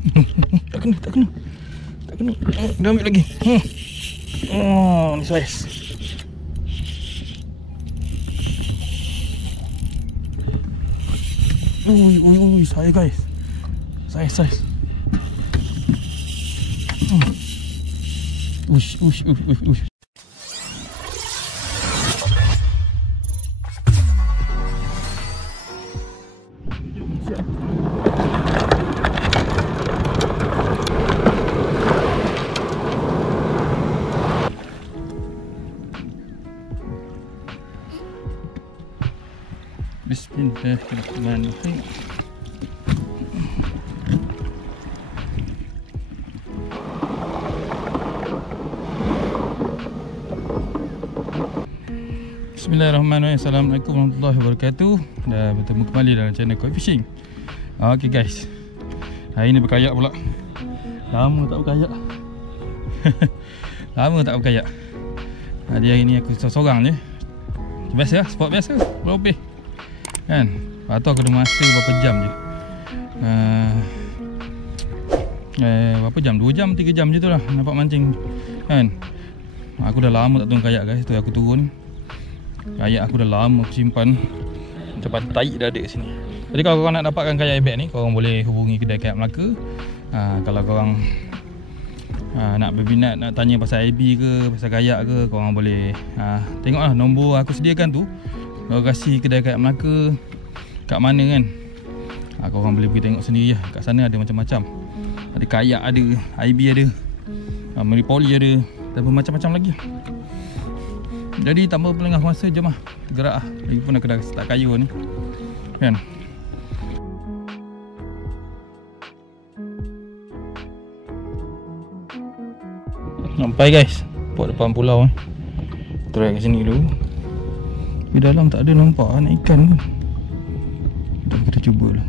Tak kena, tak kena. Tak kena. Dah ambil lagi. Oh, ni saiz. Ui, saiz guys. Saiz. Ush. Bismillahirrahmanirrahim. Bismillahirrahmanirrahim. Assalamualaikum warahmatullahi wabarakatuh. Dah bertemu kembali dalam channel Koi Fishing. Okay guys, hari ni berkayak pula. Lama tak berkayak. Jadi hari ni aku seorang je. Biasa lah, spot biasa. Berapa kan? Lepas tu aku ada masa berapa jam je. Berapa jam? 2 jam, 3 jam je tu lah nampak mancing kan. Aku dah lama tak turun kayak guys. Tu aku turun kayak aku dah lama aku simpan. Macam taik dah ada kat sini. Jadi kalau korang nak dapatkan kayak airbag ni, korang boleh hubungi kedai kayak Melaka. Kalau korang nak berminat, nak tanya pasal IB ke, pasal kayak ke, korang boleh tengoklah nombor aku sediakan tu. Lokasi kedai kayak Melaka kat mana kan. Korang boleh pergi tengok sendiri lah. Kat sana ada macam-macam. Ada kayak, ada IB, ada Meripoli, ada dan macam-macam lagi. Jadi tanpa pelengah masa, jom lah gerak lah. Lagipun aku dah start kayu ni kan. Sampai guys, spot depan pulau Try kat sini dulu. Di dalam tak ada nampak anak ikan pun. Kita cuba lah.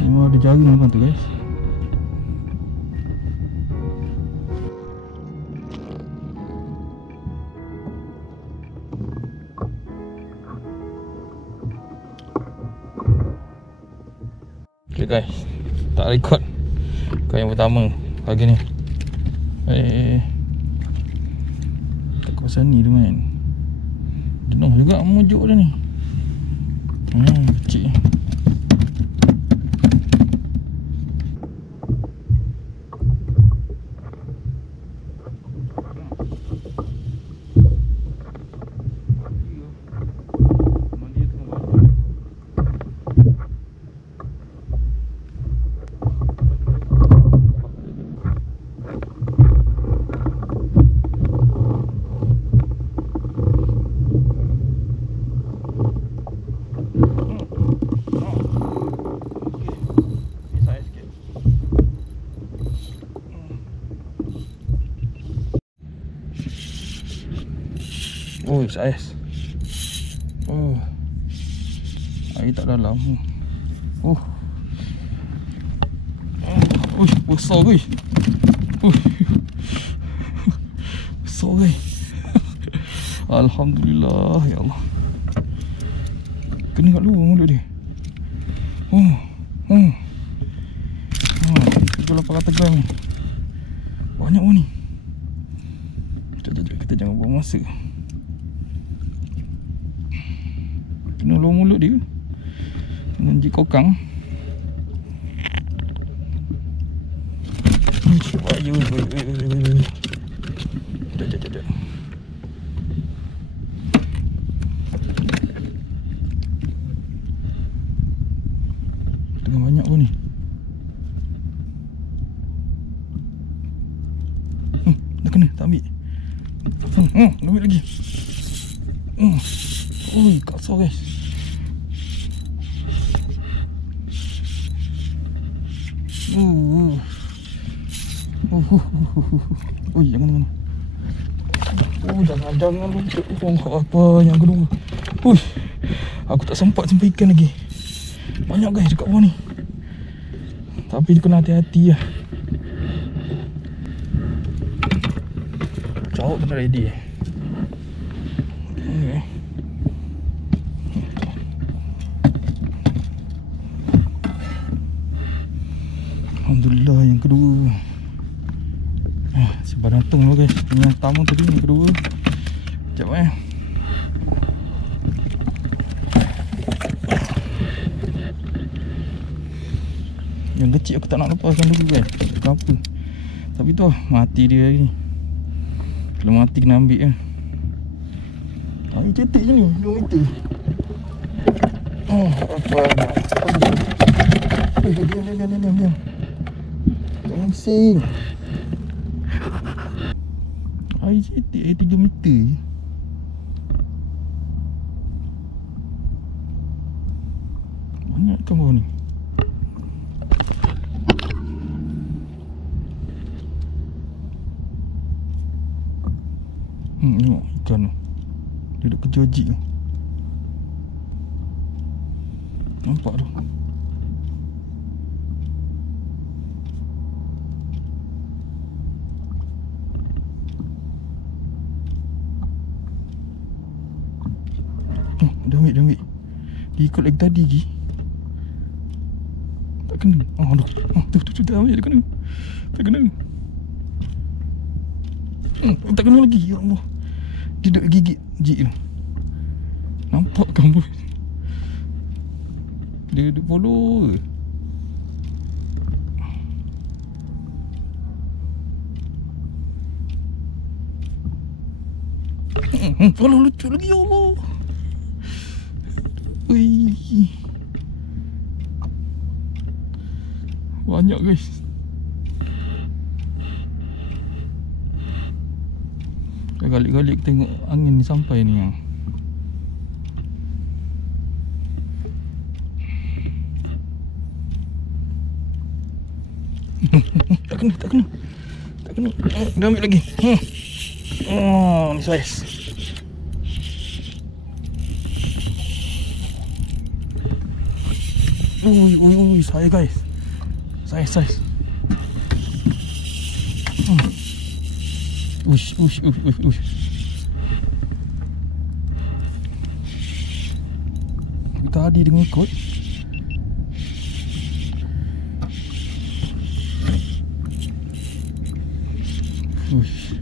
Memang ada jaring depan tu guys. Okay guys, tak record kau yang pertama pagi ni. Kat kawasan ni tu kan. Jenuh juga mujuk dia ni. Kecil. Oh, saiz. Oh. Air tak dalam. Oh. Besar guys. Besar guys. Alhamdulillah ya Allah. Kena kat luar mulut dia. Oh. 800 gram ni. Banyak pun ni. Kita jangan buang masa. Kena luar mulut dia dengan jik kokang. Sekejap. Tengah banyak pun ni. Dah kena, tak ambil. Ambil lagi. Ui, kasar guys. Ui, jangan. Jangan apa yang kedua. Aku tak sempat sampai ikan lagi. Banyak guys dekat bawah ni. Tapi kena hati-hati lah. Cauk kena ready. Okay. Alhamdulillah yang kedua. Sebarang tung lah guys. Yang pertama tadi, yang kedua. Sekejap Yang kecil aku tak nak lepaskan dulu guys. Kenapa? Tapi tu lah, mati dia lagi. Kalau mati kena ambil lah. Air cetek je ni, 2 meter. Diam. Jangan bising. Air cetek, air 3 meter je. Banyak ikan bawah ni. Tengok ikan tu. Dia duduk kejar jig tu. Nampak tu. Dah ambil. Dia ikut lagi tadi lagi. Tak kena. Aduh. Tu tak ambil, tak kena. Tak kena lagi. Ya Allah. Dia duduk gigit jig tu. Nampak kamu. Dia duduk follow. Follow lucu lagi, ya Allah. Ui. Banyak guys. Galik-galik tengok angin ni sampai ni yang. Tak kena. Dah ambil lagi. Oh, ni saiz. Ui, saya guys. Saiz. Ush. Tadi dia ngikut. Ush.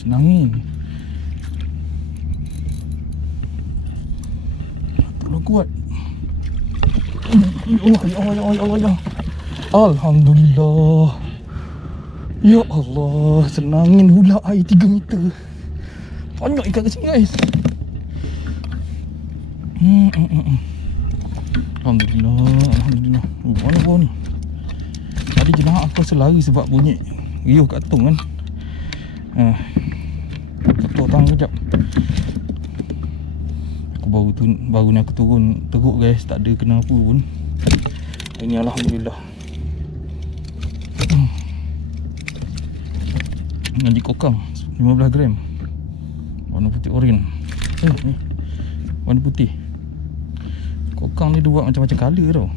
Senang ni. Taklah kuat. Ya. Alhamdulillah. Ya Allah, senangin pula air 3 meter. Banyak ikan kat sini guys. Alhamdulillah. Mana bawah ni? Tadi jenah aku selari sebab bunyi riuh kat tung kan. Ketuk tangan kejap. Aku baru ni aku turun teruk guys, tak ada kena apa pun. Ini alhamdulillah. Ngaji kokang 15 gram. Warna putih oren. Warna putih. Kokang ni dia buat macam-macam color tau.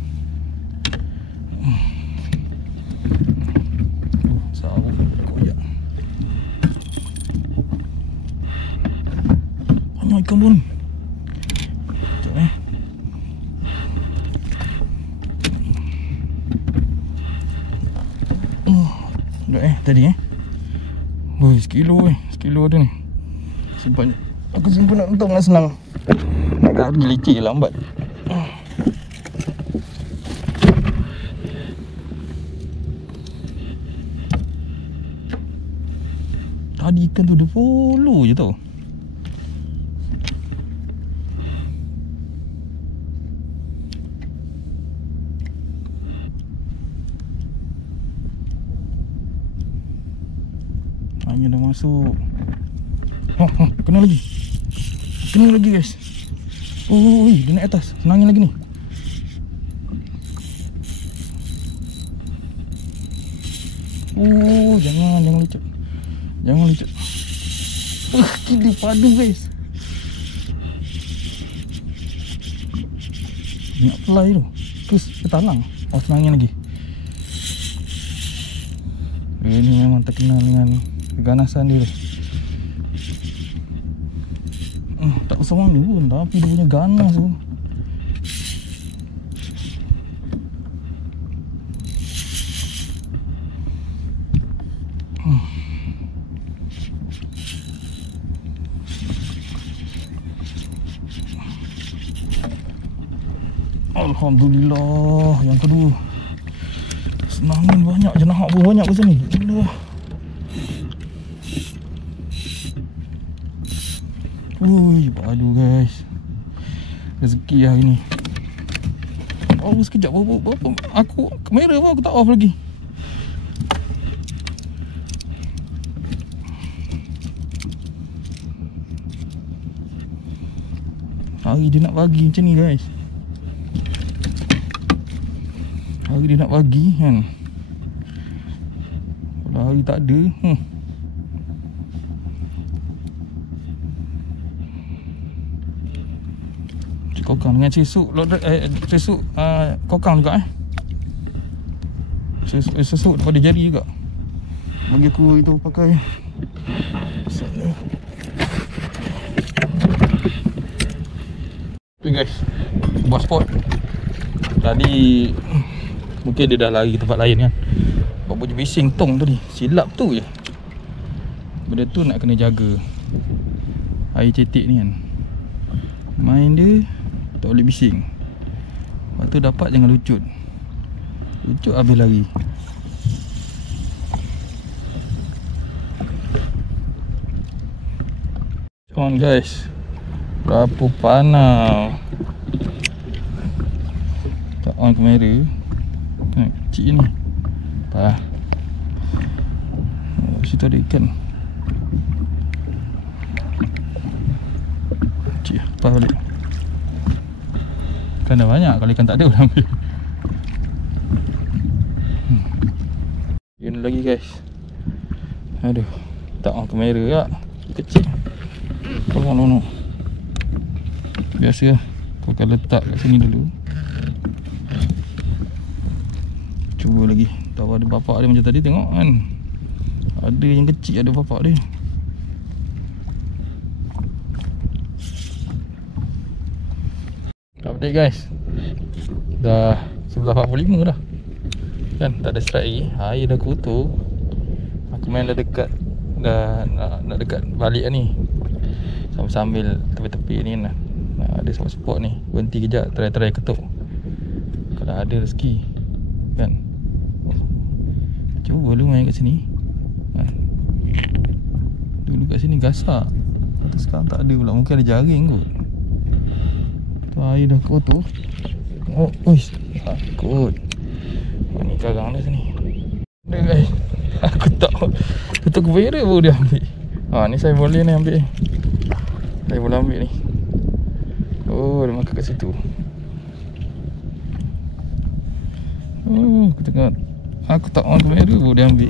Sawo koyak. Banyak ikan pun. Sekejap tadi Woi, sekilo ada ni. Simpan. Aku simpan nak untung lah senang. Nak kari leceh lambat. Tadi ikan tu dia follow je tau. Angin dah masuk. Kena lagi guys. Ui, dia naik atas. Senangin lagi ni. Oh, jangan lecet. Jangan lecet. Gila padu guys. Nak pelai tu. Ke talang. Oh, senangin lagi. Ini memang terkenal dengan keganasan dia tu. Tak usah wangi pun, tapi dia punya ganas tu. Alhamdulillah, yang kedua. Senangin banyak, jenahak pun banyak ke sini. Allah. Ui, padu guys. Rezeki hari ni. Oh, sekejap berapa. Aku kamera pun aku tak off lagi. Hari dia nak bagi macam ni guys. Hari dia nak bagi kan. Kalau hari tak ada, kokang dengan sesuk sesuk kokang juga sesuk daripada jari juga. Bagi aku itu pakai sana. Tu guys, buat spot. Tadi mungkin dia dah lari ke tempat lain kan. Buat bunyi bising tong tadi. Silap tu je. Benda tu nak kena jaga. Air cetek ni kan, main dia tak boleh bising. Lepas tu dapat jangan lucut. Lucut habis lari. On guys. Berapa panas. Tak on kamera. Kecil ni. Apa? Oh, situ ada ikan. Cik, apa balik? Ikan dah banyak. Kalau ikan tak ada, boleh ambil. Ini lagi guys. Aduh, tak on kamera tak. Kecil. Tolong. Biasa lah. Kau akan letak kat sini dulu. Cuba lagi. Tahu ada bapak dia macam tadi, tengok kan. Ada yang kecil, ada bapak dia. Update guys. Dah 11.45 dah. Kan tak ada strike lagi. Air dah kotor. Aku main dah dekat. Dah nak dekat balik lah ni. Sambil tepi-tepi ni kan. Ada spot ni. Berhenti kejap, try ketuk. Kalau ada rezeki kan. Cuba dulu main kat sini kan. Dulu kat sini gasak. Lepas sekarang tak ada pula. Mungkin ada jaring kot. Tu air dah kotor. Oh, uish, takut. Ni karang dah sini. Ada guys. Aku tak tutup kamera baru dia ambil. Ni saya boleh ni ambil. Saya boleh ambil ni. Oh, dia makan kat situ. Oh, aku tengok. Aku tak on kamera baru dia ambil.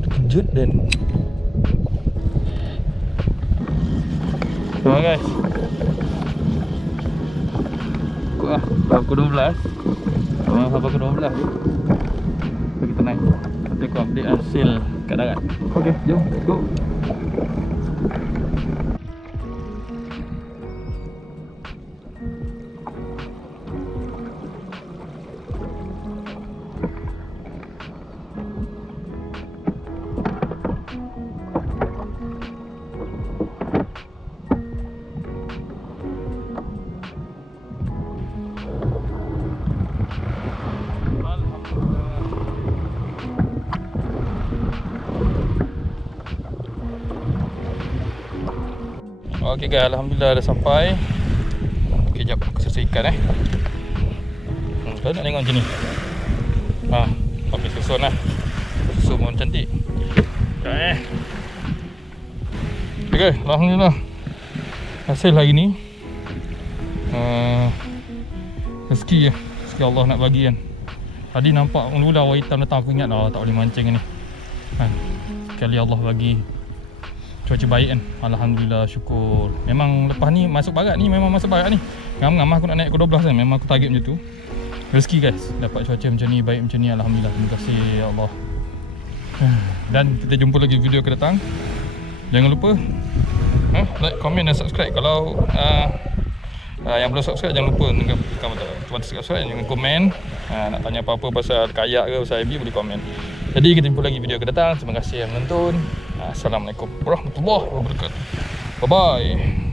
Terkejut dan so guys, pukul 12. Sampai pukul 12 tu kita naik. Kita tengok update hasil kat darat. Okay, jom, go. Okey guys, alhamdulillah dah sampai. Okey, jap aku selesaikan Kalau nak tengok macam ni. Pakai susun lah. Susun pun cantik. Okey, alhamdulillah. Hasil hari ni rezeki rezeki Allah nak bagi kan. Tadi nampak ular hitam datang, aku ingat tak boleh mancing ni kan. Sekali Allah bagi cuaca baik kan, alhamdulillah, syukur. Memang lepas ni masuk barat ni, memang masuk barat ni ngam-ngam aku nak naik ke 12 kan. Memang aku target macam tu. Rezeki guys, dapat cuaca macam ni, baik macam ni, alhamdulillah. Terima kasih ya Allah. Dan kita jumpa lagi video akan datang. Jangan lupa like, komen dan subscribe. Kalau yang belum subscribe, jangan lupa tekan subscribe, jangan komen. Nak tanya apa-apa pasal kayak ke pasal IB, boleh komen. Jadi kita jumpa lagi video akan datang. Terima kasih yang menonton. Assalamualaikum warahmatullahi wabarakatuh. Bye bye.